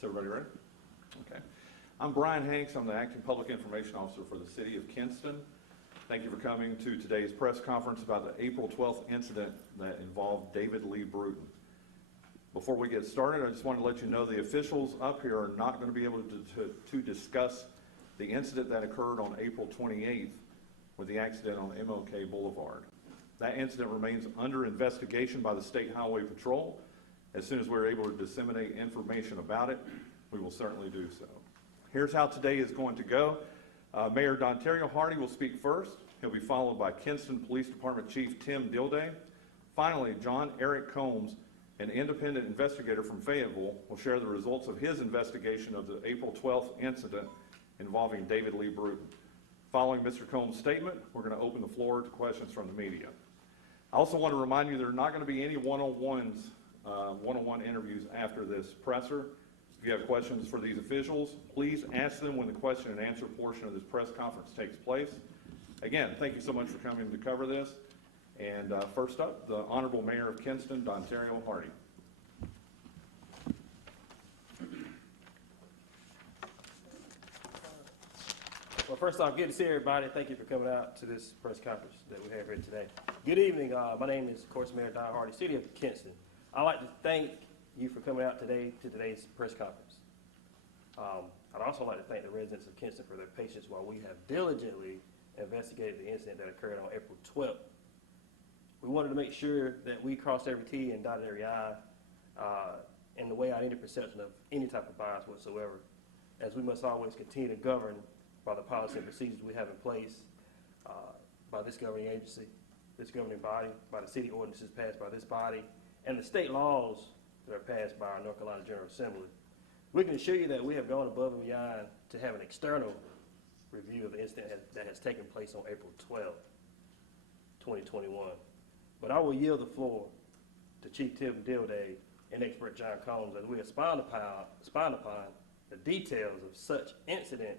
Is everybody ready? Okay. I'm Brian Hanks. I'm the Acting Public Information Officer for the City of Kinston. Thank you for coming to today's press conference about the April 12th incident that involved David Lee Bruton. Before we get started, I just wanted to let you know the officials up here are not going to be able to discuss the incident that occurred on April 28th with the accident on MLK Boulevard. That incident remains under investigation by the State Highway Patrol. As soon as we're able to disseminate information about it, we will certainly do so. Here's how today is going to go. Mayor Dontario Hardy will speak first. He'll be followed by Kinston Police Department Chief Tim Dilday. Finally, John Eric Combs, an independent investigator from Fayetteville, will share the results of his investigation of the April 12th incident involving David Lee Bruton. Following Mr. Combs' statement, we're going to open the floor to questions from the media. I also want to remind you there are not going to be any one-on-one interviews after this presser. If you have questions for these officials, please ask them when the question and answer portion of this press conference takes place. Again, thank you so much for coming to cover this. And first up, the Honorable Mayor of Kinston, Dontario Hardy. Well, first off, good to see everybody. Thank you for coming out to this press conference that we have here today. Good evening. My name is, of course, Mayor Don Hardy, City of Kinston. I'd like to thank you for coming out today to today's press conference. I'd also like to thank the residents of Kinston for their patience while we have diligently investigated the incident that occurred on April 12th. We wanted to make sure that we crossed every T and dotted every I and to weigh out any perception of any type of bias whatsoever, as we must always continue to govern by the policy and procedures we have in place by this governing agency, this governing body, by the city ordinances passed by this body, and the state laws that are passed by our North Carolina General Assembly. We can assure you that we have gone above and beyond to have an external review of the incident that has taken place on April 12, 2021. But I will yield the floor to Chief Tim Dilday and expert John Combs as we expound upon the details of such incident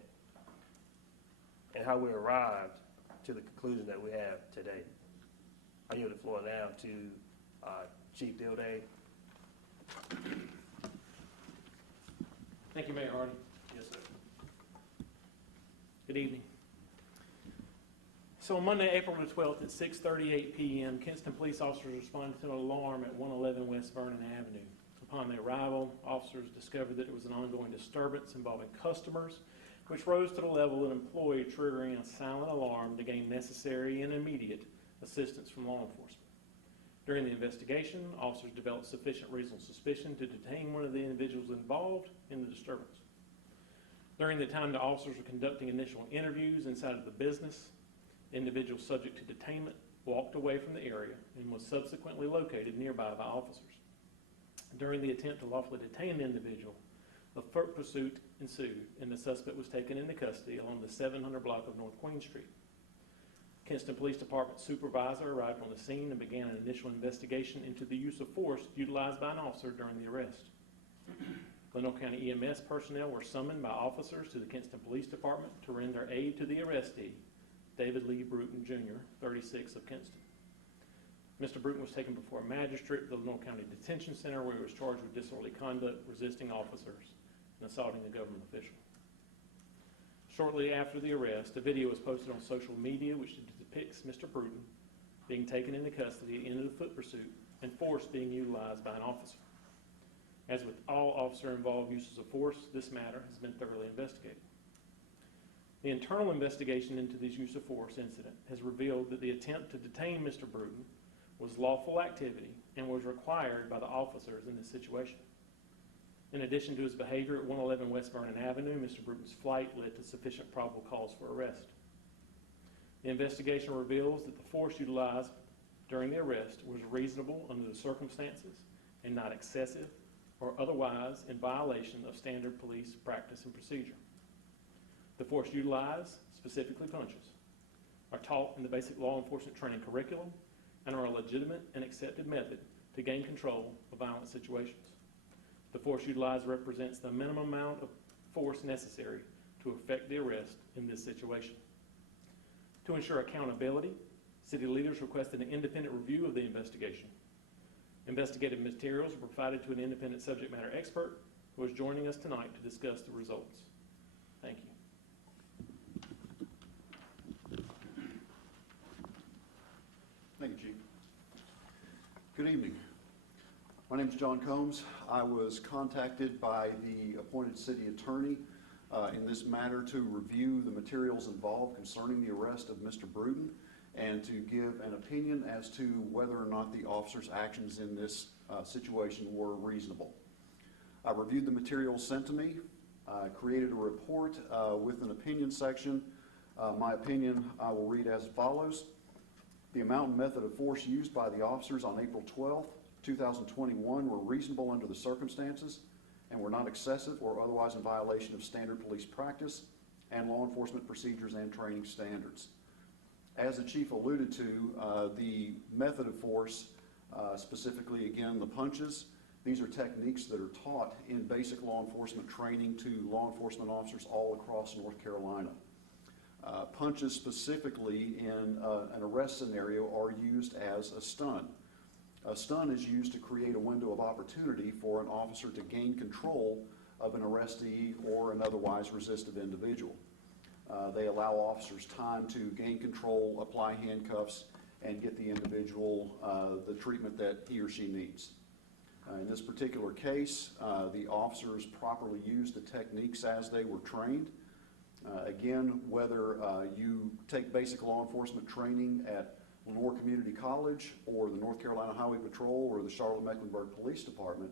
and how we arrived to the conclusion that we have today. I yield the floor now to Chief Dilday. Thank you, Mayor Hardy. Yes, sir. Good evening. So on Monday, April the 12th at 6:38 p.m., Kinston police officers responded to an alarm at 111 West Vernon Avenue. Upon their arrival, officers discovered that there was an ongoing disturbance involving customers, which rose to the level of an employee triggering a silent alarm to gain necessary and immediate assistance from law enforcement. During the investigation, officers developed sufficient reasonable suspicion to detain one of the individuals involved in the disturbance. During the time the officers were conducting initial interviews inside of the business, the individual subject to detainment walked away from the area and was subsequently located nearby by officers. During the attempt to lawfully detain the individual, a foot pursuit ensued and the suspect was taken into custody along the 700 block of North Queen Street. Kinston Police Department supervisor arrived on the scene and began an initial investigation into the use of force utilized by an officer during the arrest. Glendale County EMS personnel were summoned by officers to the Kinston Police Department to render aid to the arrestee, David Lee Bruton, Jr., 36 of Kinston. Mr. Bruton was taken before a magistrate at the Glendale County Detention Center where he was charged with disorderly conduct, resisting officers, and assaulting a government official. Shortly after the arrest, a video was posted on social media which depicts Mr. Bruton being taken into custody at the end of the foot pursuit and force being utilized by an officer. As with all officer-involved uses of force, this matter has been thoroughly investigated. The internal investigation into this use of force incident has revealed that the attempt to detain Mr. Bruton was lawful activity and was required by the officers in this situation. In addition to his behavior at 111 West Vernon Avenue, Mr. Bruton's flight led to sufficient probable cause for arrest. The investigation reveals that the force utilized during the arrest was reasonable under the circumstances and not excessive or otherwise in violation of standard police practice and procedure. The force utilized, specifically punches, are taught in the basic law enforcement training curriculum and are a legitimate and accepted method to gain control of violent situations. The force utilized represents the minimum amount of force necessary to effect the arrest in this situation. To ensure accountability, city leaders requested an independent review of the investigation. Investigative materials were provided to an independent subject matter expert who who is joining us tonight to discuss the results. Thank you. Thank you, Chief. Good evening. My name is John Combs. I was contacted by the appointed city attorney in this matter to review the materials involved concerning the arrest of Mr. Bruton and to give an opinion as to whether or not the officer's actions in this situation were reasonable. I reviewed the materials sent to me, created a report with an opinion section. My opinion I will read as follows. The amount and method of force used by the officers on April 12th, 2021 were reasonable under the circumstances and were not excessive or otherwise in violation of standard police practice and law enforcement procedures and training standards. As the chief alluded to, the method of force, specifically again the punches, these are techniques that are taught in basic law enforcement training to law enforcement officers all across North Carolina. Punches specifically in an arrest scenario are used as a stun. A stun is used to create a window of opportunity for an officer to gain control of an arrestee or an otherwise resistive individual. They allow officers time to gain control, apply handcuffs, and get the individual the treatment that he or she needs. In this particular case, the officers properly used the techniques as they were trained. Again, whether you take basic law enforcement training at Lenore Community College or the North Carolina Highway Patrol or the Charlotte-Mecklenburg Police Department,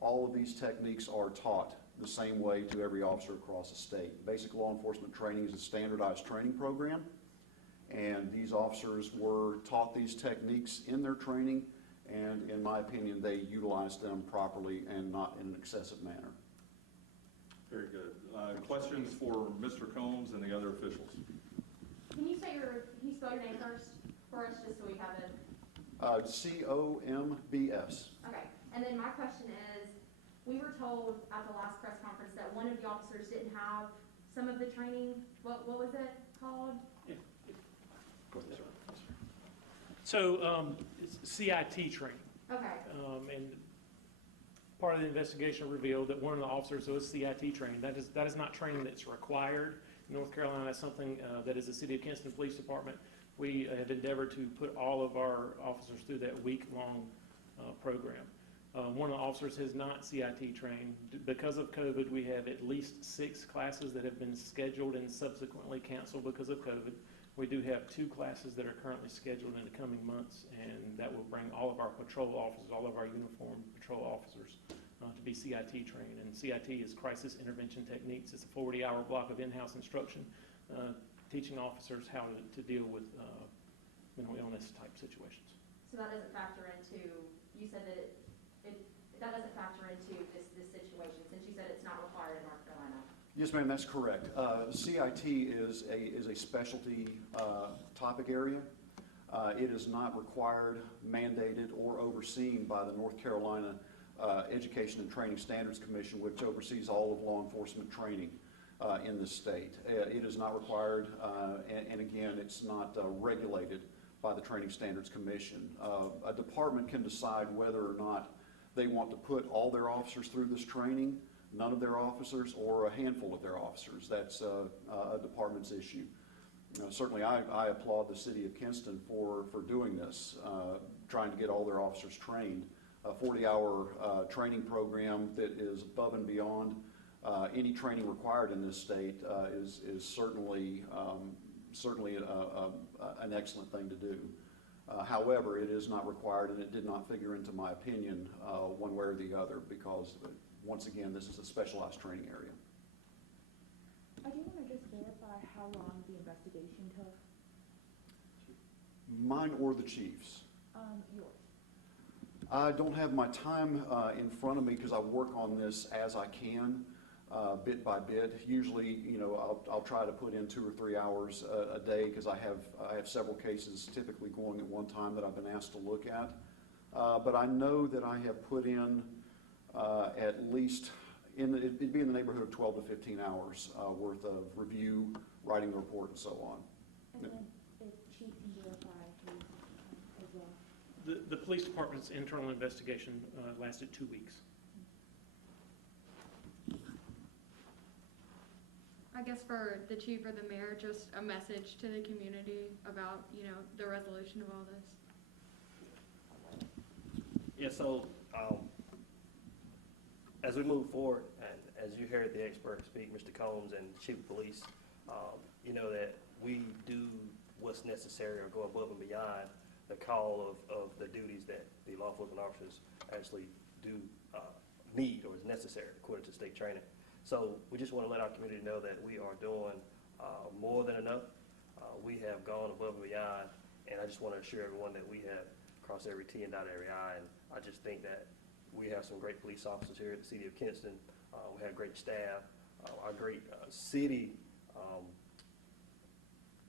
all of these techniques are taught the same way to every officer across the state. Basic law enforcement training is a standardized training program, and these officers were taught these techniques in their training, and in my opinion, they utilized them properly and not in an excessive manner. Very good. Questions for Mr. Combs and the other officials? Can you spell your name first for us, just so we have it? C-O-M-B-S. Okay. And then my question is, we were told at the last press conference that one of the officers didn't have some of the training. What was it called? Go ahead, sir. So it's CIT training. Okay. And part of the investigation revealed that one of the officers was CIT training. That is not training that's required in North Carolina. That's something that is the City of Kinston Police Department. We have endeavored to put all of our officers through that week-long program. One of the officers has not CIT trained. Because of COVID, we have at least 6 classes that have been scheduled and subsequently canceled because of COVID. We do have 2 classes that are currently scheduled in the coming months, and that will bring all of our patrol officers, all of our uniformed patrol officers to be CIT trained. And CIT is Crisis Intervention Techniques. It's a 40-hour block of in-house instruction teaching officers how to deal with mental illness type situations. So that doesn't factor into, you said that that doesn't factor into this situation, since you said it's not required in North Carolina. Yes, ma'am, that's correct. CIT is a specialty topic area. It is not required, mandated, or overseen by the North Carolina Education and Training Standards Commission, which oversees all of law enforcement training in the state. It is not required, and again, it's not regulated by the Training Standards Commission. A department can decide whether or not they want to put all their officers through this training, none of their officers, or a handful of their officers. That's a department's issue. Certainly I applaud the City of Kinston for doing this, trying to get all their officers trained. A 40-hour training program that is above and beyond any training required in this state is certainly an excellent thing to do. However, it is not required, and it did not figure into my opinion one way or the other, because once again, this is a specialized training area. I do want to just verify how long the investigation took. Mine or the chief's? Yours. I don't have my time in front of me because I work on this as I can, bit by bit. Usually, I'll try to put in 2 or 3 hours a day because I have several cases typically going at one time that I've been asked to look at. But I know that I have put in at least, it'd be in the neighborhood of 12 to 15 hours worth of review, writing the report, and so on. And then if Chief can verify his as well. The police department's internal investigation lasted 2 weeks. I guess for the chief or the mayor, just a message to the community about, the resolution of all this. Yeah, so, as we move forward, and as you heard the expert speak, Mr. Combs and Chief of Police, you know that we do what's necessary or go above and beyond the call of the duties that the law enforcement officers actually do need or is necessary according to state training. So we just want to let our community know that we are doing more than enough. We have gone above and beyond, and I just want to assure everyone that we have crossed every T and dotted every I, and I just think that we have some great police officers here at the city of Kinston. We have great staff, our great city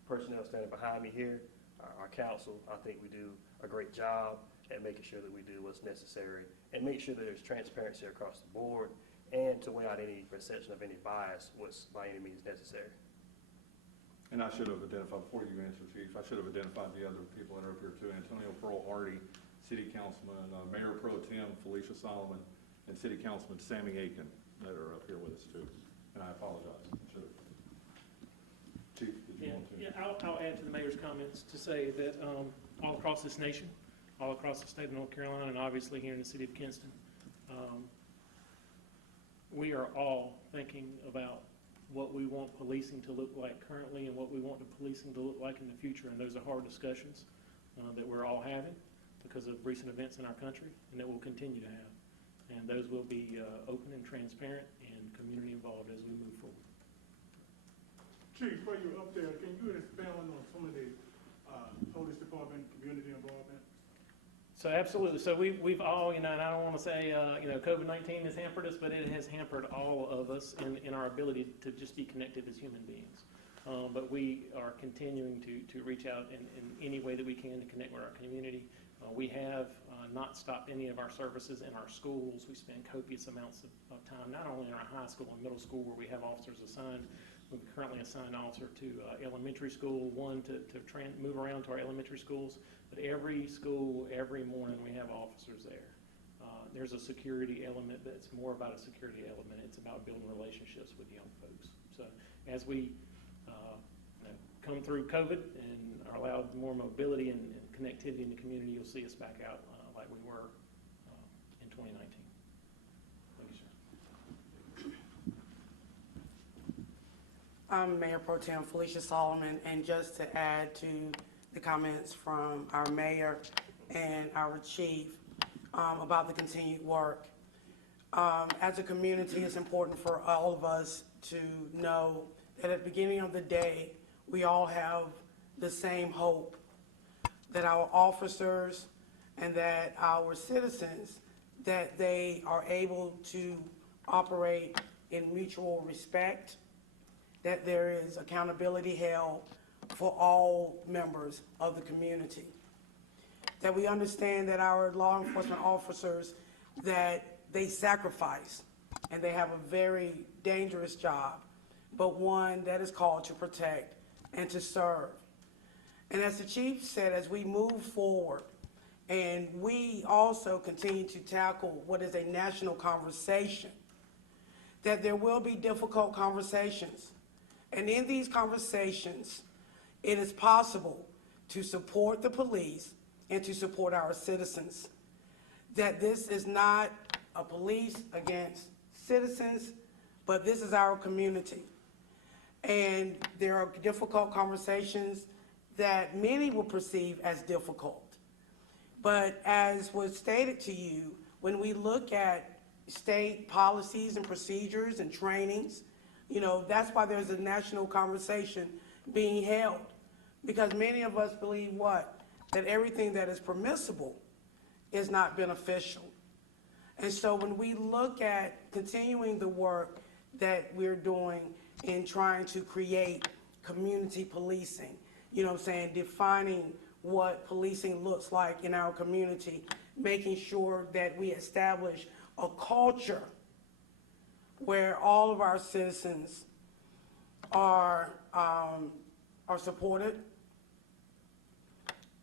personnel standing behind me here, our council. I think we do a great job at making sure that we do what's necessary and make sure that there's transparency across the board and to weigh out any perception of any bias was by any means necessary. And I should have identified, before you answer, Chief, I should have identified the other people that are up here too. Antonio Pearl Hardy, City Councilman, Mayor Pro Tem Felicia Solomon, and City Councilman Sammy Aiken that are up here with us too. And I apologize. I should have. Chief, did you want to? Yeah, I'll add to the mayor's comments to say that all across this nation, all across the state of North Carolina, and obviously here in the city of Kinston, we are all thinking about what we want policing to look like currently and what we want the policing to look like in the future. And those are hard discussions that we're all having because of recent events in our country and that we'll continue to have. And those will be open and transparent and community involved as we move forward. Chief, while you're up there, can you expand on some of the police department community involvement? So absolutely. So we've all, and I don't want to say, COVID-19 has hampered us, but it has hampered all of us in our ability to just be connected as human beings. But we are continuing to reach out in any way that we can to connect with our community. We have not stopped any of our services in our schools. We spend copious amounts of time, not only in our high school and middle school where we have officers assigned. We've currently assigned an officer to elementary school, one to move around to our elementary schools. But every school, every morning, we have officers there. There's a security element that's more about a security element. It's about building relationships with young folks. So as we come through COVID and are allowed more mobility and connectivity in the community, you'll see us back out like we were in 2019. Thank you, sir. I'm Mayor Pro Tem Felicia Solomon, and just to add to the comments from our mayor and our chief about the continued work. As a community, it's important for all of us to know that at the beginning of the day, we all have the same hope, that our officers and that our citizens, that they are able to operate in mutual respect, that there is accountability held for all members of the community. That we understand that our law enforcement officers, that they sacrifice and they have a very dangerous job, but one that is called to protect and to serve. And as the chief said, as we move forward and we also continue to tackle what is a national conversation, that there will be difficult conversations. And in these conversations, it is possible to support the police and to support our citizens. That this is not a police against citizens, but this is our community. And there are difficult conversations that many will perceive as difficult. But as was stated to you, when we look at state policies and procedures and trainings, that's why there's a national conversation being held. Because many of us believe what? That everything that is permissible is not beneficial. And so when we look at continuing the work that we're doing in trying to create community policing, defining what policing looks like in our community, making sure that we establish a culture where all of our citizens are supported.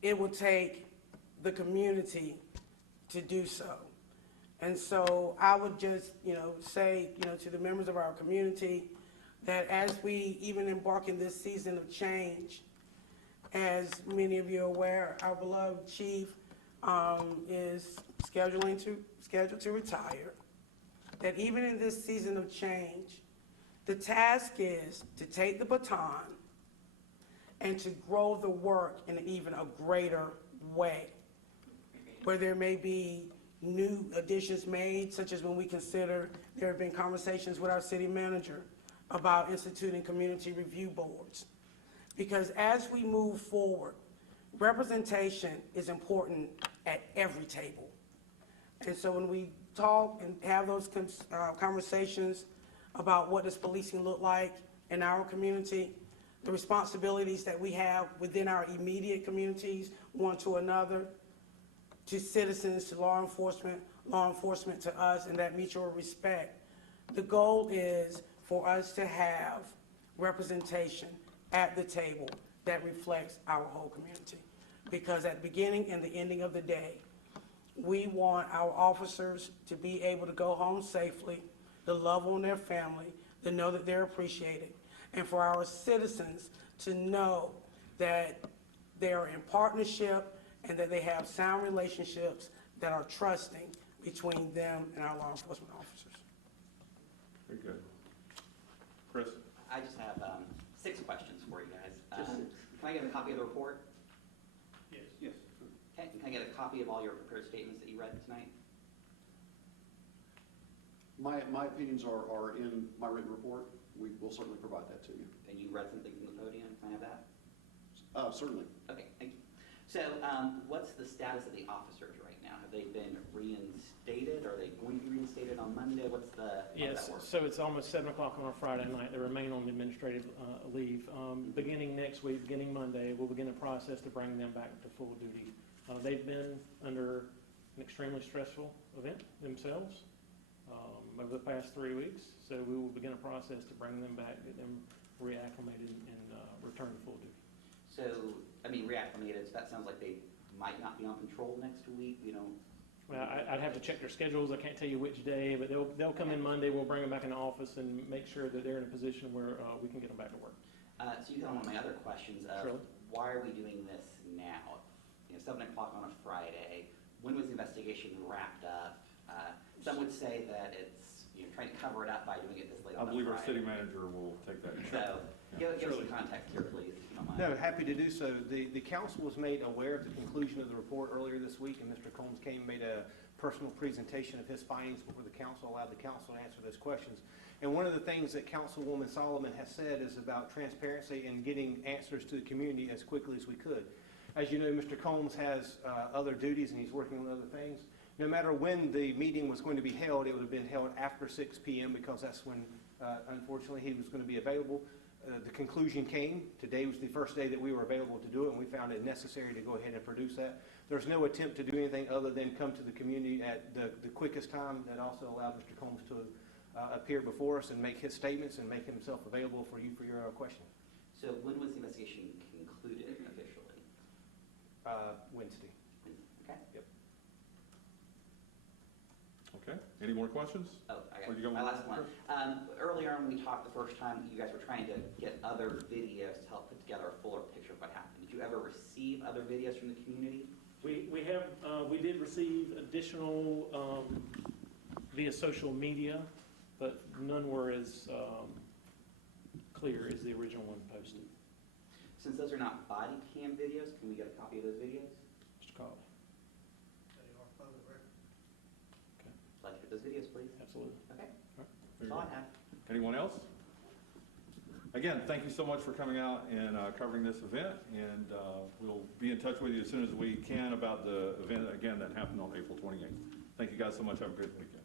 It will take the community to do so. And so I would just, say, to the members of our community, that as we even embark in this season of change, as many of you are aware, our beloved chief is scheduled to retire, that even in this season of change, the task is to take the baton and to grow the work in even a greater way, where there may be new additions made, such as when we consider there have been conversations with our city manager about instituting community review boards. Because as we move forward, representation is important at every table. And so when we talk and have those conversations about what does policing look like in our community, the responsibilities that we have within our immediate communities, one to another, to citizens, to law enforcement to us, and that mutual respect. The goal is for us to have representation at the table that reflects our whole community. Because at the beginning and the ending of the day, we want our officers to be able to go home safely, to love on their family, to know that they're appreciated, and for our citizens to know that they are in partnership and that they have sound relationships that are trusting between them and our law enforcement officers. Very good. Chris? I just have 6 questions for you guys. Can I get a copy of the report? Yes. Yes. Okay, can I get a copy of all your prepared statements that you read tonight? My opinions are in my written report. We will certainly provide that to you. And you read something from the podium, can I have that? Certainly. Okay, thank you. So what's the status of the officers right now? Have they been reinstated? Are they going to be reinstated on Monday? How does Yes, that work? so it's almost 7 o'clock on a Friday night. They remain on administrative leave. Beginning next week, beginning Monday, we'll begin a process to bring them back to full duty. They've been under an extremely stressful event themselves over the past 3 weeks, so we will begin a process to bring them back, get them reacclimated, and return to full duty. So, I mean, reacclimated, so that sounds like they might not be on patrol next week, you know? Well, I'd have to check their schedules. I can't tell you which day, but they'll come in Monday. We'll bring them back in the office and make sure that they're in a position where we can get them back to work. So you hit on one of my other questions of Surely. why are we doing this now? 7 o'clock on a Friday. When was the investigation wrapped up? Some would say that it's trying to cover it up by doing it this late I on a believe our Friday. city manager will take that. So give us Surely. some context here, please, if you don't mind. No, happy to do so. The council was made aware of the conclusion of the report earlier this week, and Mr. Combs came and made a personal presentation of his findings before the council, allowed the council to answer those questions. And one of the things that Councilwoman Solomon has said is about transparency and getting answers to the community as quickly as we could. As you know, Mr. Combs has other duties and he's working on other things. No matter when the meeting was going to be held, it would have been held after 6 p.m. because that's when, unfortunately, he was going to be available. The conclusion came. Today was the first day that we were available to do it, and we found it necessary to go ahead and produce that. There's no attempt to do anything other than come to the community at the quickest time. That also allowed Mr. Combs to appear before us and make his statements and make himself available for you for your question. So when was the investigation concluded officially? Wednesday. Okay. Yep. Okay, any more questions? Oh, I Where'd you got go? my last one. Earlier on, we talked the first time, you guys were trying to get other videos to help put together a fuller picture of what happened. Did you ever receive other videos from the community? We did receive additional via social media, but none were as clear as the original one posted. Since those are not body cam videos, can we get a copy of those videos? Mr. Colley. I'd like to get those videos, please. Absolutely. Okay. Very That's all good. I have. Anyone else? Again, thank you so much for coming out and covering this event, and we'll be in touch with you as soon as we can about the event, again, that happened on April 28th. Thank you guys so much. Have a great weekend.